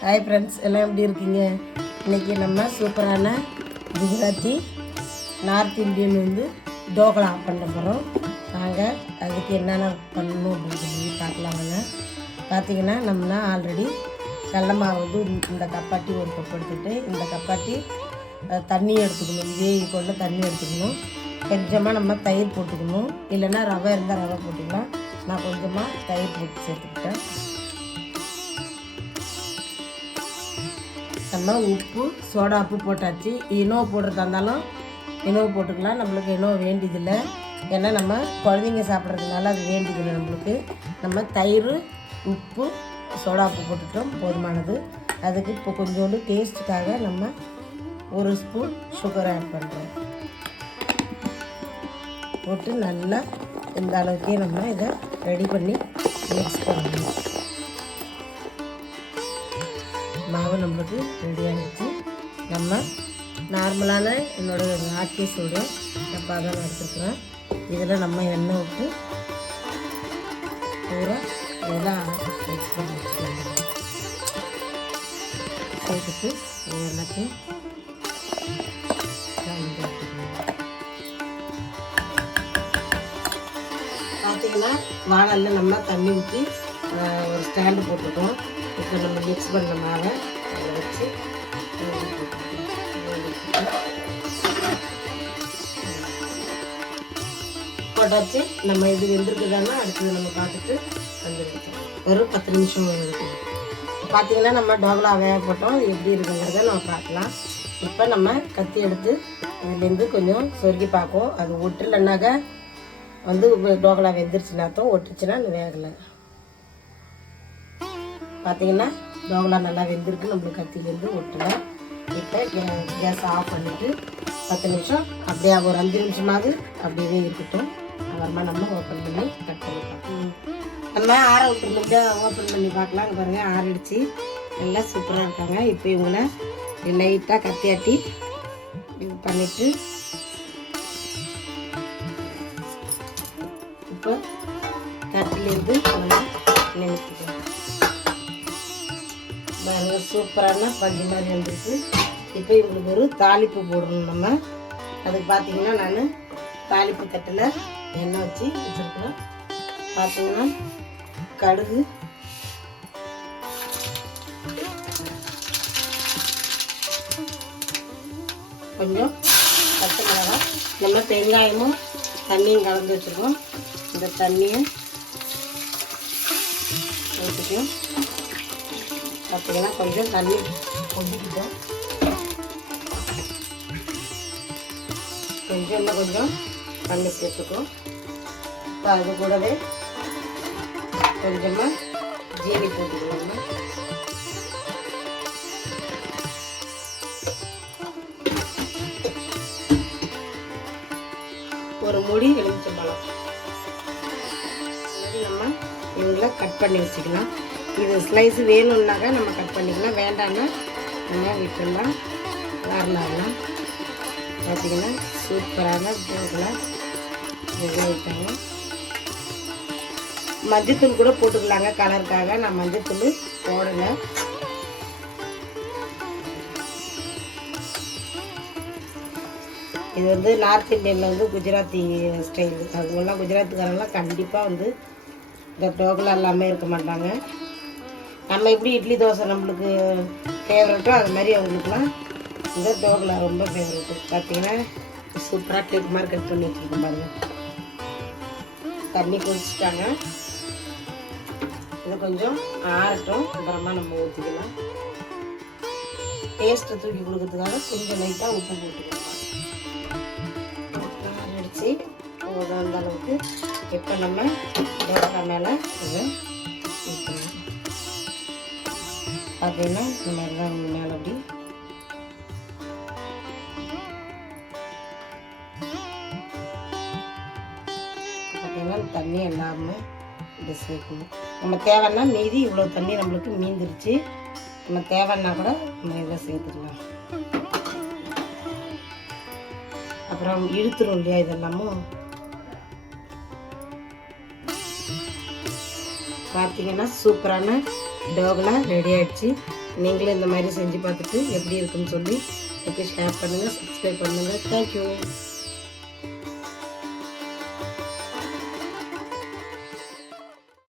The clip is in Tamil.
ஹாய் ஃப்ரெண்ட்ஸ் எல்லாம் எப்படி இருக்கீங்க? இன்றைக்கி நம்ம சூப்பரான குஜராத்தி நார்த் இந்தியன் வந்து டோக்லா பண்ண போகிறோம் நாங்கள் அதுக்கு என்னென்ன பண்ணணும் அப்படின்னு சொல்லி பார்க்கலாங்க பார்த்திங்கன்னா நம்மனா ஆல்ரெடி கடல மாவு வந்து இந்த கப்பாட்டி ஒரு கப் எடுத்துட்டு இந்த கப்பாட்டி தண்ணி எடுத்துக்கணும். இதே கொண்டு தண்ணி எடுத்துக்கணும். கொஞ்சமாக நம்ம தயிர் போட்டுக்கணும். இல்லைன்னா ரவை இருந்தால் ரவை போட்டுக்கலாம். நான் கொஞ்சமாக தயிர் போட்டு சேர்த்துக்கிட்டேன். நம்ம உப்பு சோடா உப்பு போட்டாச்சு. இனோ போடுறதா இருந்தாலும் இனோ போட்டுக்கலாம். நம்மளுக்கு இனோ வேண்டியதில்லை. ஏன்னா நம்ம குழந்தைங்க சாப்பிட்றதுனால அது வேண்டியதில்லை நம்மளுக்கு. நம்ம தயிர் உப்பு சோடா உப்பு போட்டுட்டோம் போதுமானது. அதுக்கு இப்போ கொஞ்சோண்டு டேஸ்ட்டுக்காக நம்ம ஒரு ஸ்பூன் சுகர் ஆட் பண்ணுறோம் போட்டு நல்லா இந்த அளவுக்கே நம்ம இதை ரெடி பண்ணி மிக்ஸ் பண்ணணும். மாவு நம்மளுக்கு ரெடி ஆகிடுச்சு. நம்ம நார்மலான என்னோடய என்னோட சூடு டப்பா தான் நான் எடுத்துருக்குறேன். இதில் நம்ம எண்ணெய் விட்டு பூரா இதெல்லாம் மிக்ஸ் பண்ணி வச்சுக்கணும் சேர்த்துட்டு இது எல்லாத்தையும் பார்த்தீங்கன்னா வானலில் நம்ம தண்ணி ஊற்றி ஒரு ஸ்டாண்டு போட்டுட்டோம். இப்போ நம்ம மிக்ஸ் பண்ண மாவை அதை வச்சு போட்டாச்சு. நம்ம இது வெந்திருக்குதானா அடுத்தது நம்ம பார்த்துட்டு வந்துருக்கோம் ஒரு பத்து நிமிஷம் இருக்கும் பார்த்தீங்கன்னா நம்ம டோக்லா வேக போட்டோம். இது எப்படி இருக்குங்கிறத நம்ம பார்க்கலாம். இப்போ நம்ம கத்தி எடுத்து இதுலேருந்து கொஞ்சம் சொருகி பார்ப்போம் அது ஒட்டலைன்னாக்க வந்து டோக்லா வெந்துருச்சுனாத்தான் ஒட்டுச்சுன்னா அது வேகலை. பார்த்தீங்கன்னா டோகலா நல்லா வெந்திருக்கு. நம்மளுக்கு கத்திலேருந்து ஒட்டலை இப்போ கேஸ் ஆஃப் பண்ணிவிட்டு பத்து நிமிஷம். அப்படியே ஒரு அஞ்சு நிமிஷமாவது அப்படியே இருக்கட்டும். அப்புறமா நம்ம ஓப்பன் பண்ணி கட் பண்ணி நம்ம ஆற விட்டுருந்தோம்னா ஓப்பன் பண்ணி பார்க்கலாம். பாருங்கள் பாருங்க ஆறிடுச்சு. நல்லா சூப்பராக இருக்காங்க. இப்போ இவங்கள லைட்டாக கத்தியாட்டி இது பண்ணிவிட்டு இப்போ தட்டிலேருந்து நம்ம நிமித்திக்கலாம் சூப்பரான பஞ்சு மாதிரி வந்துருக்கு. இப்போ இவங்களுக்கு ஒரு தாளிப்பு போடணும் நம்ம. அதுக்கு பார்த்தீங்கன்னா நான் தாளிப்பு தட்டில் எண்ணெய் வச்சு வச்சுருக்கிறேன். பார்த்தீங்கன்னா கடுகு. கொஞ்சம் பச்சை மிளகா நம்ம தேங்காயமும் தண்ணியும் கலந்து வச்சுருக்கோம். இந்த தண்ணியை ஊற்றிக்கும் பார்த்தீங்கன்னா கொஞ்சம் தண்ணி கொதிக்கிட்டோம் கொஞ்சம் இன்னும் கொஞ்சம் தண்ணி சேர்த்துக்கும் இப்போ அது கூடவே கொஞ்சமாக ஜீனி போட்டுக்கலாம்? ஒரு முடி எலுமிச்சம்பழம் நம்ம இவங்கள கட் பண்ணி வச்சுக்கலாம். இது ஸ்லைஸ் வேணும்னாக்கா நம்ம கட் பண்ணிக்கலாம். வேண்டாம்னா நம்ம விட்டுடலாம். வரலாம் பார்த்தீங்கன்னா சூப்பரான போகலை விட்டாங்க மஞ்சத்தூள் கூட போட்டுக்கலாங்க. கலருக்காக நான் மஞ்சத்தூள் போடலை. இது வந்து நார்த் இந்தியனில் வந்து குஜராத்தி ஸ்டைல். அவங்கெல்லாம் குஜராத்துக்காரங்களாம் கண்டிப்பாக வந்து இந்த டோக்லா எல்லாமே இருக்க மாட்டாங்க. நம்ம எப்படி இட்லி தோசை நம்மளுக்கு ஃபேவரட்டோ அது மாதிரி அவங்களுக்குலாம் இந்த டோக்லா ரொம்ப ஃபேவரட்டு பார்த்தீங்கன்னா சூப்பராக கேக் மாதிரி கட் பண்ணி வச்சுருக்கோம் பாருங்கள் தண்ணி குடிச்சிட்டாங்க. இது கொஞ்சம் ஆறட்டும் அப்புறமா நம்ம ஊற்றிக்கலாம் டேஸ்ட்டை தூக்கி கொடுக்கறதுக்காக கொஞ்சம் லைட்டாக உப்பு போட்டுக்கலாம் அடித்து போதும் அந்த அளவுக்கு. இப்போ நம்ம தோசை மேலே இதை ஊற்றணும் பார்த்தீங்கன்னா இந்த மாதிரி தான் மேலே அப்படி. பார்த்தீங்கன்னா தண்ணி எல்லாமே இப்படி சேர்க்கணும். நம்ம தேவைன்னா மீதி இவ்வளோ தண்ணி நம்மளுக்கு மீந்துருச்சு. நம்ம தேவைன்னா கூட நம்ம இதை சேர்த்துக்கலாம். அப்புறம் இழுத்துரும் இல்லையா இதெல்லாமும் பார்த்தீங்கன்னா சூப்பரான டோகலா ரெடி ஆயிடுச்சு. நீங்களும் இந்த மாதிரி செஞ்சு பார்த்துட்டு எப்படி இருக்குன்னு சொல்லி எனக்கு ஷேர் பண்ணுங்கள் சப்ஸ்கிரைப் பண்ணுங்கள் தேங்க்யூ